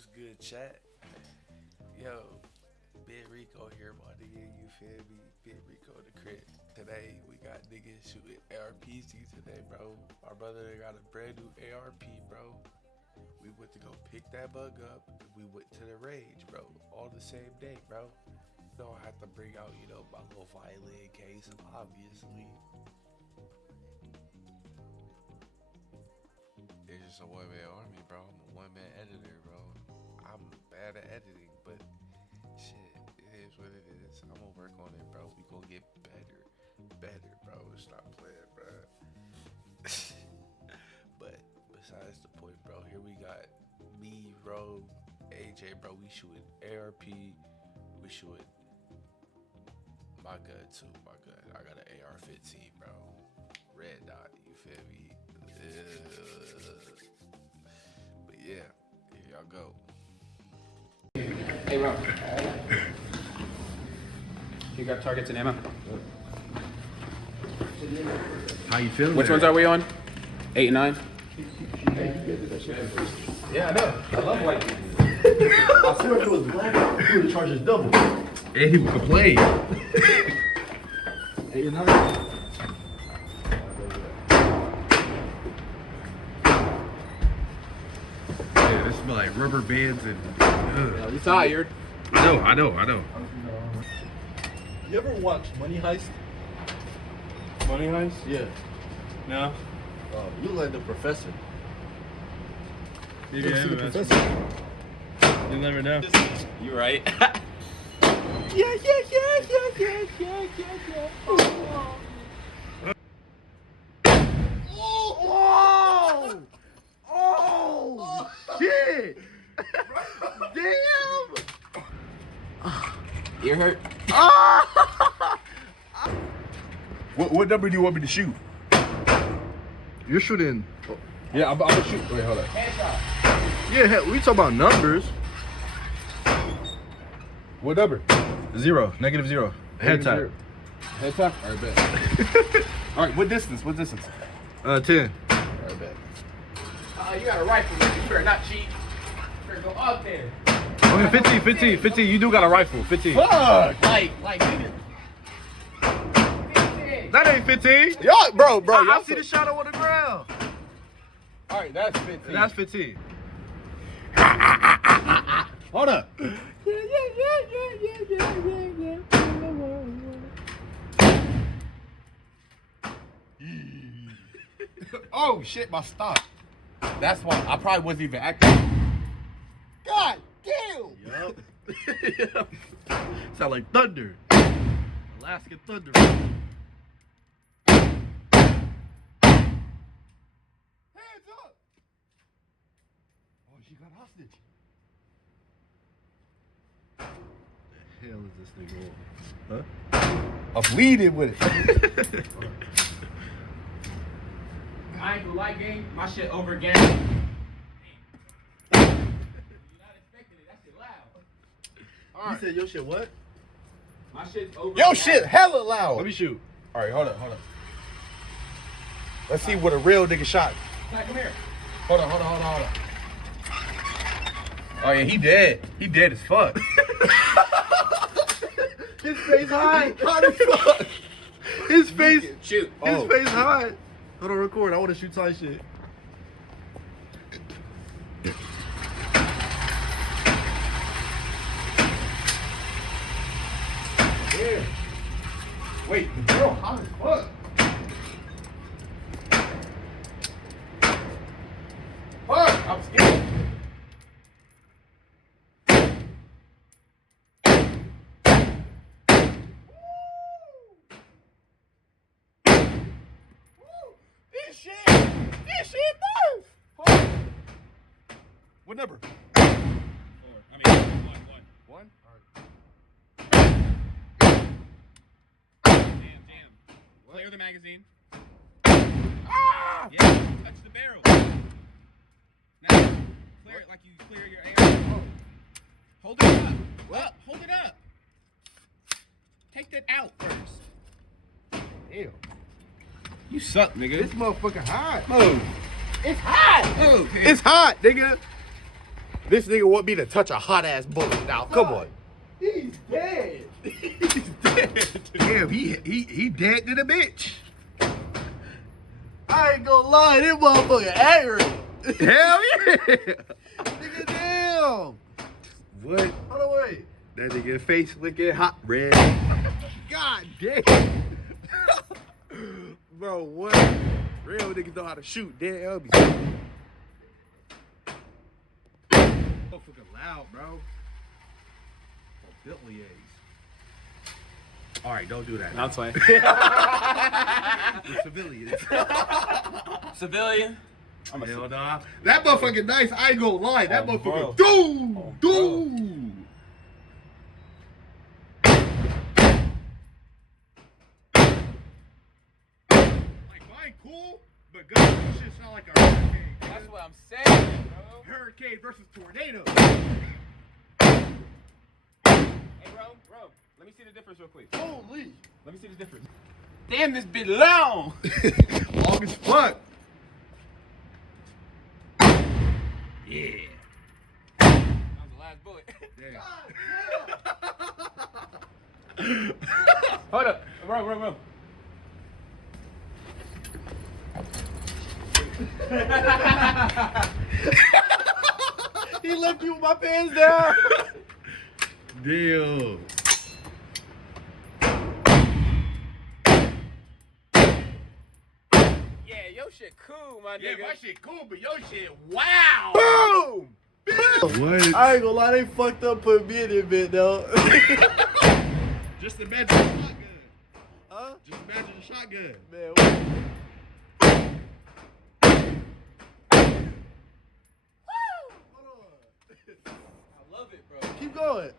What's good, chat? Yo, Big Rico here, my nigga. You feel me? Big Rico in the crib. Today we got niggas shooting ARPs today, bro. My brother got a brand new ARP, bro. We went to go pick that bug up. We went to the range, bro. All the same day, bro. So I had to bring out, my little violin case, obviously. It's just a one-man army, bro. I'm a one-man editor, bro. I'm bad at editing, but shit, it is what it is. I'm gonna work on it, bro. We gonna get better, bro. Stop playing, bro. But besides the point, bro, here we got me, Ro, AJ, bro. We shooting ARP. We shooting my gun too. My gun. I got an AR-15, bro. Red dot. You feel me? But yeah, here y'all go. Hey, Rob. You got targets and ammo? How you feeling? Which ones are we on? 8 and 9? Yeah, I know. I love white people. I swear if it was black, he would have charged us double. And he would have played. 8 and 9. Yeah, this smell like rubber bands and. You tired? I know. You ever watch Money Heist? Money Heist? Yeah. No. You look like the professor. Maybe I See am the a professor. You'll never know. You right? Yeah. Oh! Shit! Damn! Ear hurt? What number do you want me to shoot? You're shooting. Yeah, I'm gonna shoot. Wait, hold up. Yeah, we talking about numbers. What number? 0, -0. Head tap. Head tap? Alright, bet. Alright, what distance? 10. Alright, bet. You got a rifle, man. You better not cheat. You better go up there. Okay, 15. You do got a rifle. 15. Fuck! Like, nigga. 15. That ain't 15. Y'all, bro. I see the shadow on the ground. Alright, that's 15. That's 15. Hold up. Oh shit, my stop. That's why I probably wasn't even active. God damn. Yup. Sound like thunder. Alaskan thunder. Hands up. Oh, she got hostage. The hell is this nigga on? Huh? I'm bleeding with it. I ain't gonna lie, gang. My shit over gang. You're not expecting it. That shit loud. You said your shit what? My shit's over. Your shit hella loud. Let me shoot. All right, hold up. Let's see what a real nigga shot. Come here. Hold on. Oh yeah, he dead. He dead as fuck. His face high. Hot as fuck. His face. Shoot. His face high. Hold on, record. I want to shoot tight shit. Yeah. Wait, the girl hot as fuck. Fuck, I'm scared. This shit moves. What number? 4. I mean, 1. 1? Damn. Clear the magazine. Ah! Yeah, touch the barrel. Now, clear it like you clear your AR. Hold it up. What? Hold it up. Take that out first. Damn. You suck, nigga. This motherfucker hot. Move. It's hot. Move. It's hot, nigga. This nigga want me to touch a hot ass bullet now. Come on. He's dead. He's dead. Damn, he dead to the bitch. I ain't gonna lie, this motherfucker angry. Hell yeah. Nigga, damn. What? Hold on, wait. That nigga face looking hot red. God damn. Bro, what? Real niggas know how to shoot. Damn, Elby. Motherfucking loud, bro. Bentley A's. All right, don't do that. I'm playing. We're civilians. Civilian. I'm a Hell nah. That motherfucking nice. I ain't gonna lie. That Oh, motherfucker. bro. Dude. Like, mine cool, but God, this shit sound like a hurricane. That's what I'm saying, bro. Hurricane versus tornado. Hey, bro, let me see the difference real quick. Holy. Let me see the difference. Damn, this bit long. Long as fuck. Yeah. That was the last bullet. Damn. Hold up, bro. He left you with my pants down. Damn. Yeah, your shit cool, my Yeah, nigga. my shit cool, but your shit, wow. Boom. What? I ain't gonna lie, they fucked up putting me in it, bit though. Just imagine a shotgun. Huh? Just imagine a shotgun. Man, what? I love it, bro. Keep going.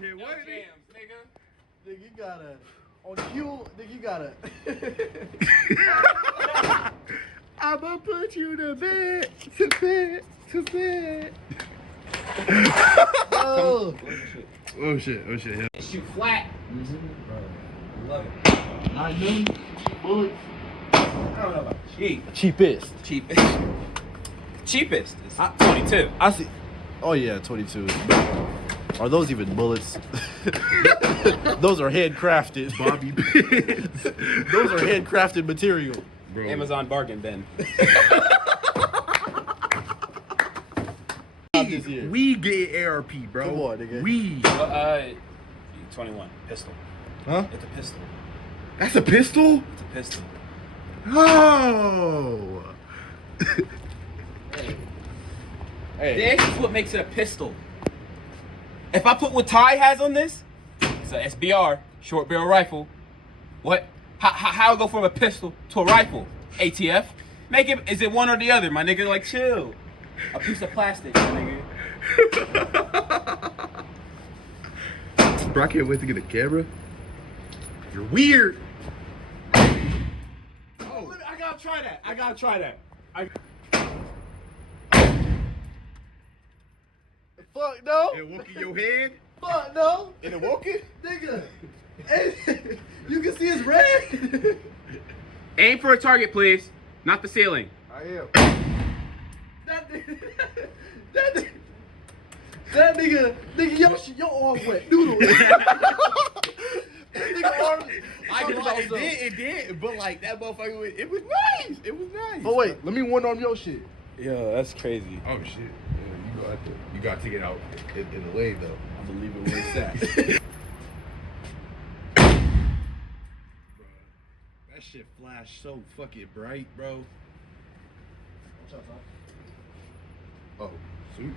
Yeah, No what is it? jams, nigga. Nigga, you gotta. On cue, nigga, you gotta. I'ma put you to bed, to bed, to bed. Oh. Oh shit, yeah. Shoot flat. Bro, love it. I knew. Bullets. I don't know about cheap. Cheapest. Cheapest is 22. I see. Oh yeah, 22. Are those even bullets? Those are handcrafted. Bobby pins. Those are handcrafted material. Bro. Amazon bargain bin. This year. We get ARP, bro. Come on, nigga. We. 21 pistol. Huh? It's a pistol. That's a pistol? It's a pistol. Oh. Hey. This is what makes it a pistol. If I put what Ty has on this, it's a SBR, short barrel rifle. What? How go from a pistol to a rifle? ATF? Make it. Is it one or the other, my nigga? Like chill. A piece of plastic, my nigga. Bro, I can't wait to get a camera. You're weird. Oh, I gotta try that. Fuck no. It woke in your head? Fuck no. And it woke it? Nigga. Hey, you can see it's red. Aim for a target, please. Not the ceiling. I am. That nigga, your arm wet noodle. Nigga arm. It did, but like that motherfucker, it was nice. It was nice. But wait, let me one arm your shit. Yo, that's crazy. Oh shit. Yeah, you got to take it out in the lane though. I believe it when it's at. That shit flashed so fucking bright, bro. Oh, sweet.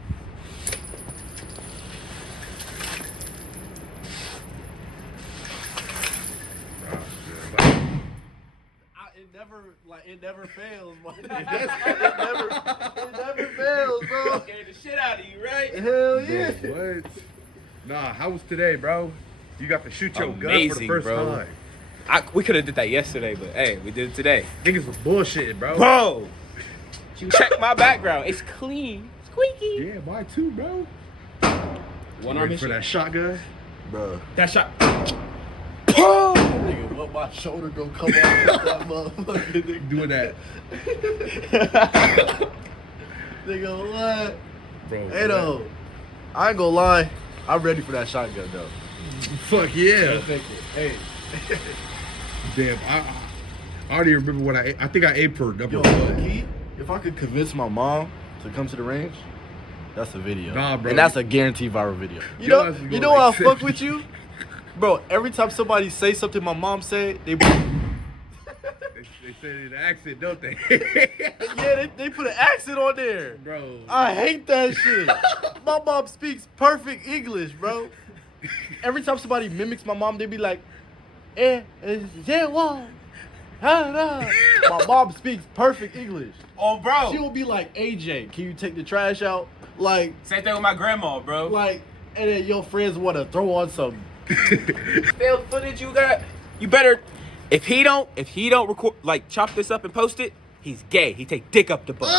It never fails, man. It never fails, bro. Scared the shit out of you, right? Hell yeah. Bro, what? Nah, how was today, bro? You got to shoot your gun for the Amazing, first bro. time. We could have did that yesterday, but hey, we did it today. Niggas was bullshitting, bro. Bro, check my background. It's clean, squeaky. Yeah, mine too, bro. One Ready arm for that shotgun? Bro. That shot. Boom. my shoulder gonna come off that motherfucker. Doing that. Nigga, what? Bro. Hey, though. I ain't gonna lie. I'm ready for that shotgun, though. Fuck yeah. Hey. Damn, I don't even remember what I ate. I think I ate perked up. Yo, key, if I could convince my mom to come to the range, that's a video. Nah, bro. And that's a guaranteed viral video. You Your know, ass is you going know why I like fuck with you? Bro, every time somebody say something my mom said, they They say it in an accent, don't they? yeah, they put an accent on there. Bro. I hate that shit. My mom speaks perfect English, bro. Every time somebody mimics my mom, they be like, yeah, wow. My mom speaks perfect English. Oh, bro. She will be like, AJ, can you take the trash out? Like, Same thing with my grandma, bro. and then your friends want to throw on some. Failed footage you got. You better. If he don't record, like, chop this up and post it, he's gay. He take dick up the butt.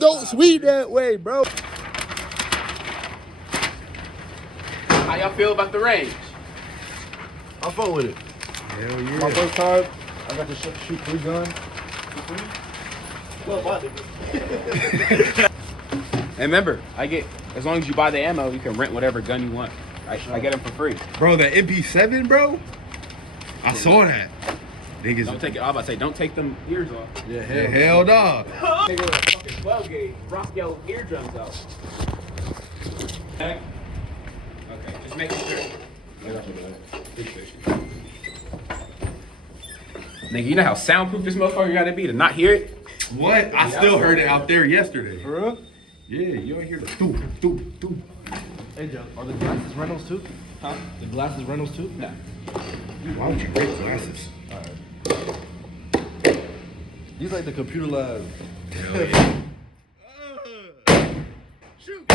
Don't sweet that way, bro. How y'all feel about the range? I fuck with it. Hell yeah. My first time, I got to shoot 3 guns. Well, what? And remember, as long as you buy the ammo, you can rent whatever gun you want. I get them for free. Bro, that MP7, bro. I saw that. Niggas. Don't take it. I was about to say, don't take them ears off. Yeah, Hell nah. Nigga with a fucking 12 gauge, rock your eardrums out. Okay, just making sure. Nigga, you know how soundproof this motherfucker gotta be to not hear it? What? I still heard it out there yesterday. For real? Yeah, you don't hear the doop, doop, doop. Hey, Joe, are the glasses rentals too? Huh? The glasses rentals too? No. Why don't you break glasses? These like the computer lab. Hell yeah. Shoot. I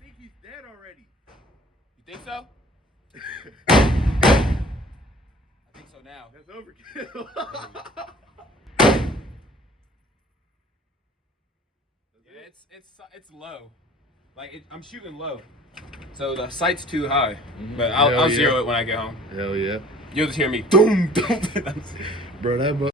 think he's dead already. You think so? I think so now. That's overkill. Yeah, it's low. Like I'm shooting low, so the sight's too high. But I'll Hell yeah. zero it when I get home. Hell yeah. You'll just hear me doom doom. Bro, that